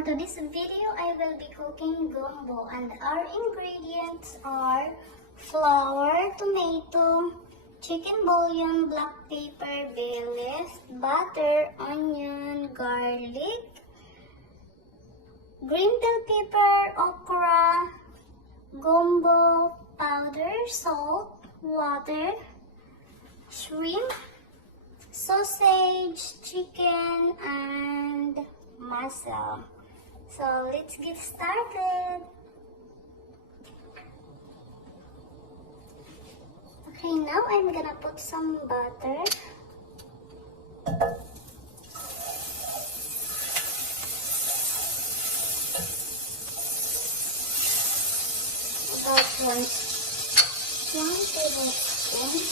for today's video, I will be cooking gumbo, and our ingredients are flour, tomato, chicken bouillon, black pepper, bay leaf, butter, onion, garlic, green bell pepper, okra, gumbo powder, salt, water, shrimp, sausage, chicken, and mussel. So let's get started. Okay, now I'm gonna put some butter. About one tablespoon.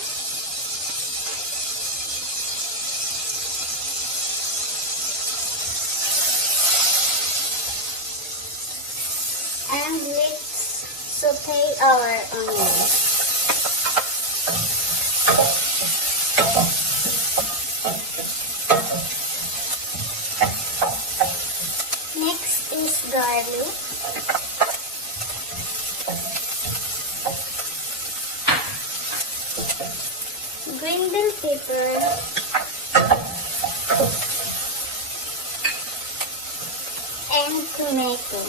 And let's saute our onions. Next is garlic. Green bell pepper. And tomato.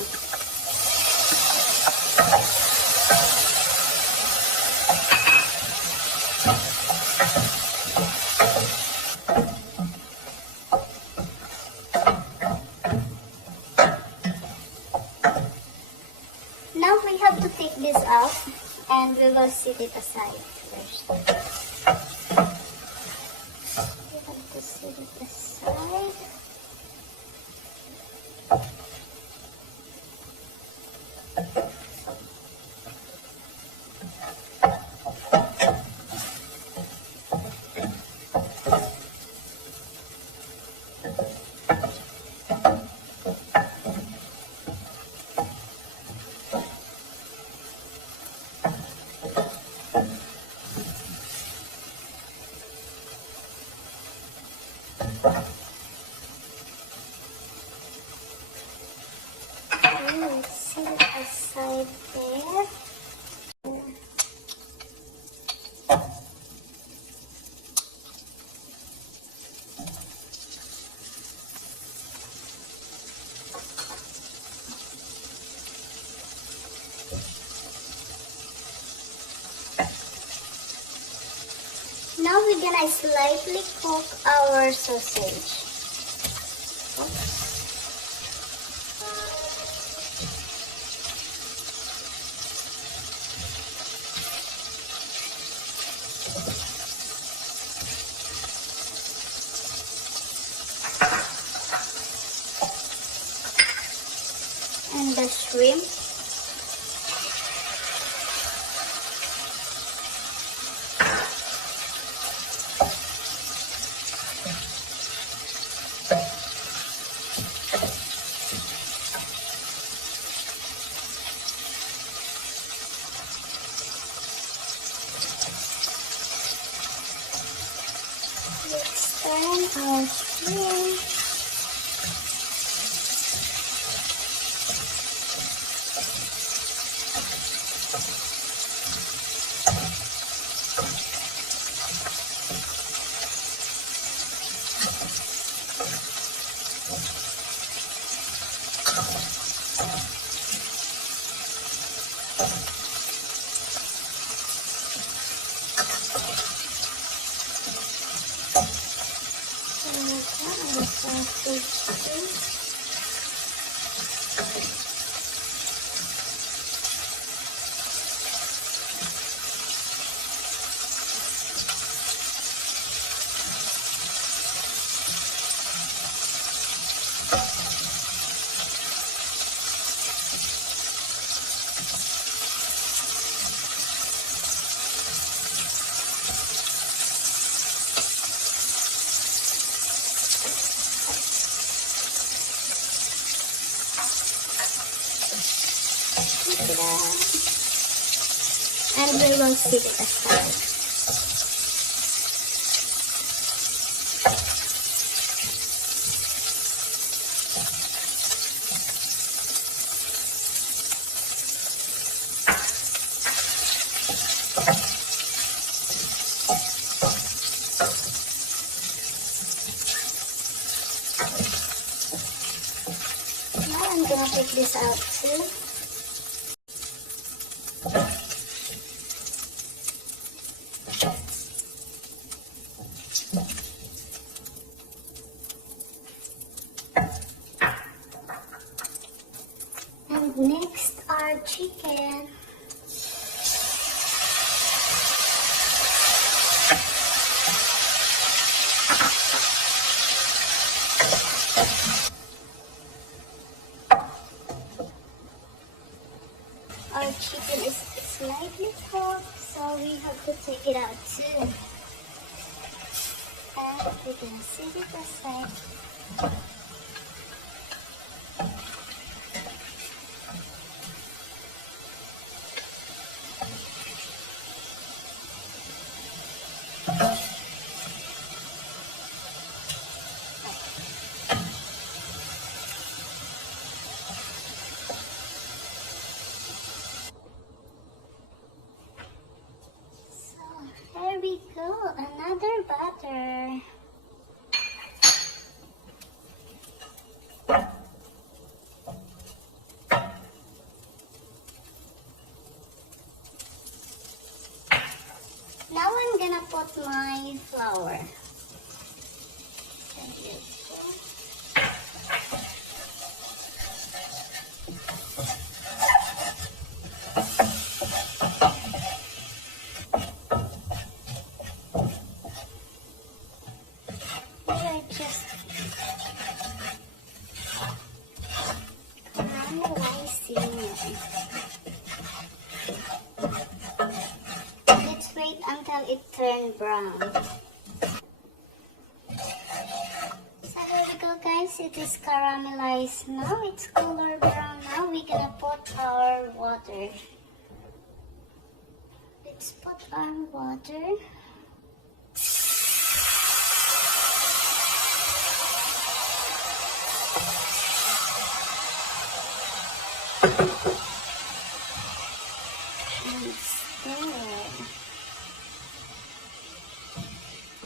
Now we have to take this off and we will set it aside first. We have to set it aside. Let's set it aside there. Now we're gonna slightly cook our sausage. And the shrimp. Let's turn our shrimp. And we will set it aside. I'm gonna take this out too. And next, our chicken. Our chicken is slightly cooked, so we have to take it out too. And we're gonna set it aside. There we go, another batter. Now I'm gonna put my flour. There you go. Let's wait until it turns brown. So there we go, guys. It is caramelized now. It's color brown now. We're gonna put our water. Let's put our water.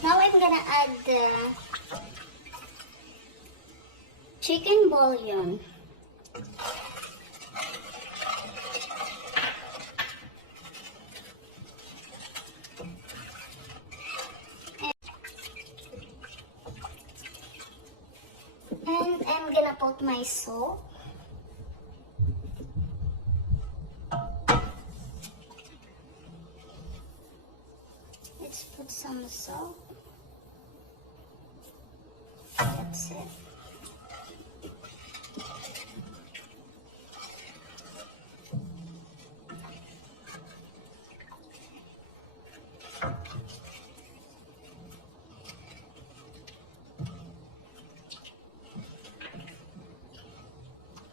Now I'm gonna add the chicken bouillon. And I'm gonna put my salt. Let's put some salt. That's it.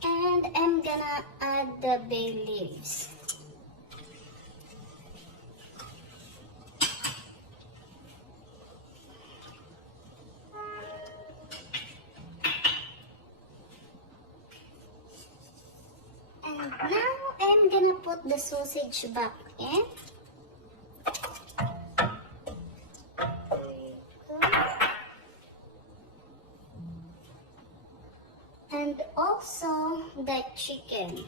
And I'm gonna add the bay leaves. And now I'm gonna put the sausage back in. And also the chicken.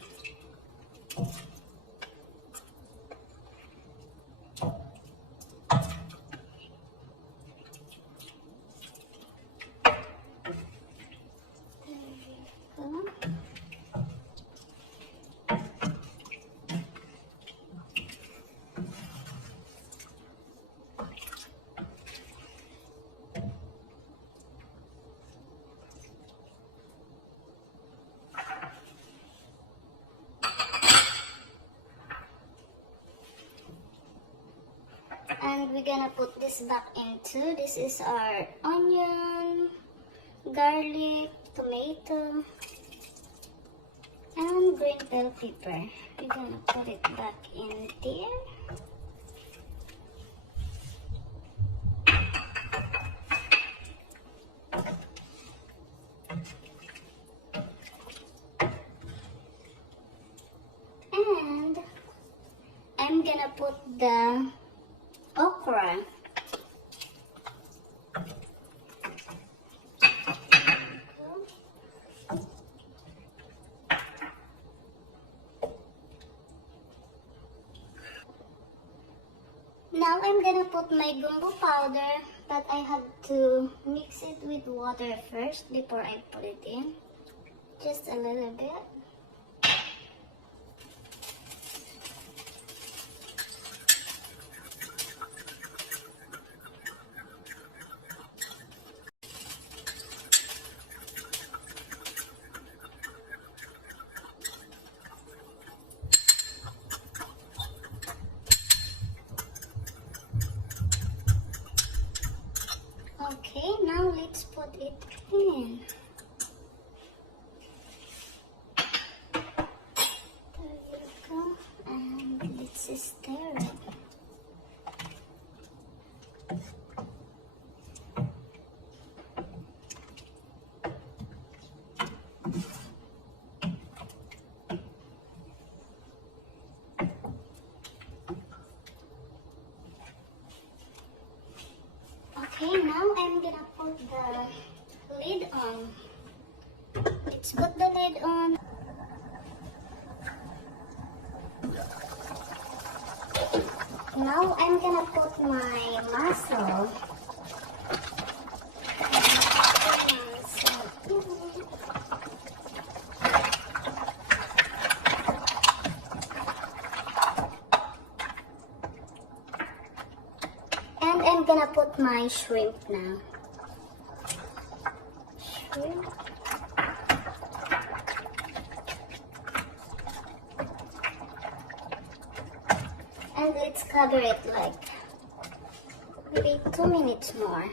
And we're gonna put this back into, this is our onion, garlic, tomato, and green bell pepper. We're gonna put it back in there. And I'm gonna put the okra. I'm gonna put my gumbo powder, but I have to mix it with water first before I put it in. Just a little bit. Okay, now let's put it in. There you go. And let's stir it. Okay, now I'm gonna put the lid on. Let's put the lid on. Now I'm gonna put my mussel. And I'm gonna put my shrimp now. Shrimp. And let's cover it like maybe 2 minutes more.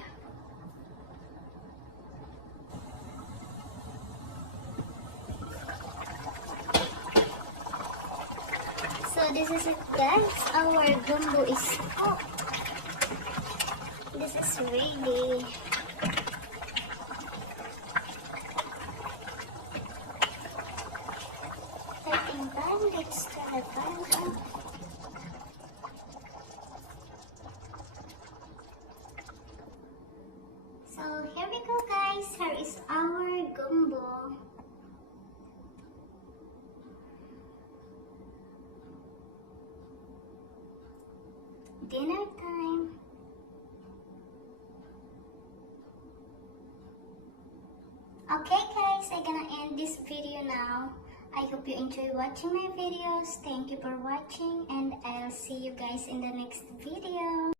So this is it, guys. Our gumbo is cooked. This is ready. I think let's turn the pan on. So here we go, guys. Here is our gumbo. Dinner time. Okay, guys, I'm gonna end this video now. I hope you enjoy watching my videos. Thank you for watching, and I'll see you guys in the next video.